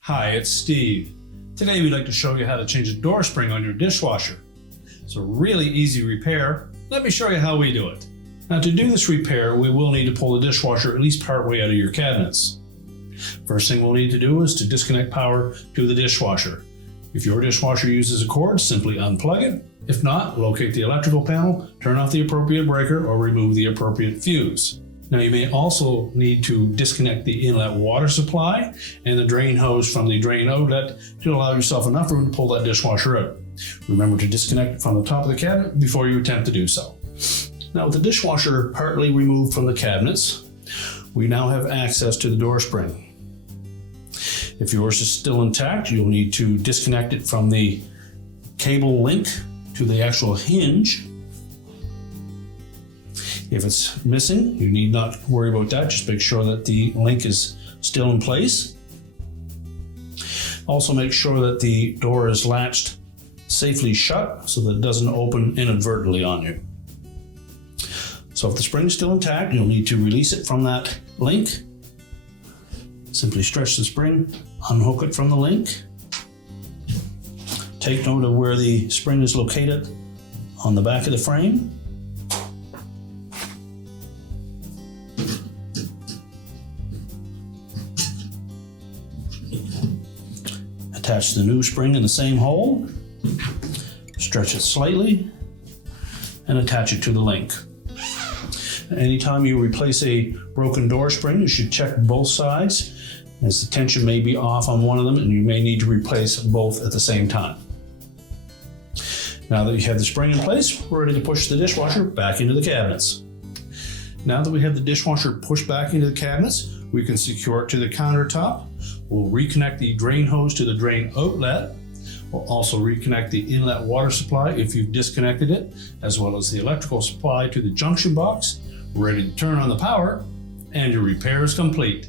Hi, it's Steve. Today we'd like to show you how to change a door spring on your dishwasher. It's a really easy repair. Let me show you how we do it. Now, to do this repair, we will need to pull the dishwasher at least partway out of your cabinets. First thing we'll need to do is to disconnect power to the dishwasher. If your dishwasher uses a cord, simply unplug it. If not, locate the electrical panel, turn off the appropriate breaker, or remove the appropriate fuse. Now, you may also need to disconnect the inlet water supply and the drain hose from the drain outlet to allow yourself enough room to pull that dishwasher out. Remember to disconnect it from the top of the cabinet before you attempt to do so. Now, with the dishwasher partly removed from the cabinets, we now have access to the door spring. If yours is still intact, you'll need to disconnect it from the cable link to the actual hinge. If it's missing, you need not worry about that. Just make sure that the link is still in place. Also, make sure that the door is latched safely shut so that it doesn't open inadvertently on you. So if the spring is still intact, you'll need to release it from that link. Simply stretch the spring, unhook it from the link. Take note of where the spring is located on the back of the frame. Attach the new spring in the same hole, stretch it slightly, and attach it to the link. Anytime you replace a broken door spring, you should check both sides, as the tension may be off on one of them and you may need to replace both at the same time. Now that you have the spring in place, we're ready to push the dishwasher back into the cabinets. Now that we have the dishwasher pushed back into the cabinets, we can secure it to the countertop. We'll reconnect the drain hose to the drain outlet. We'll also reconnect the inlet water supply if you've disconnected it, as well as the electrical supply to the junction box. We're ready to turn on the power, and your repair is complete.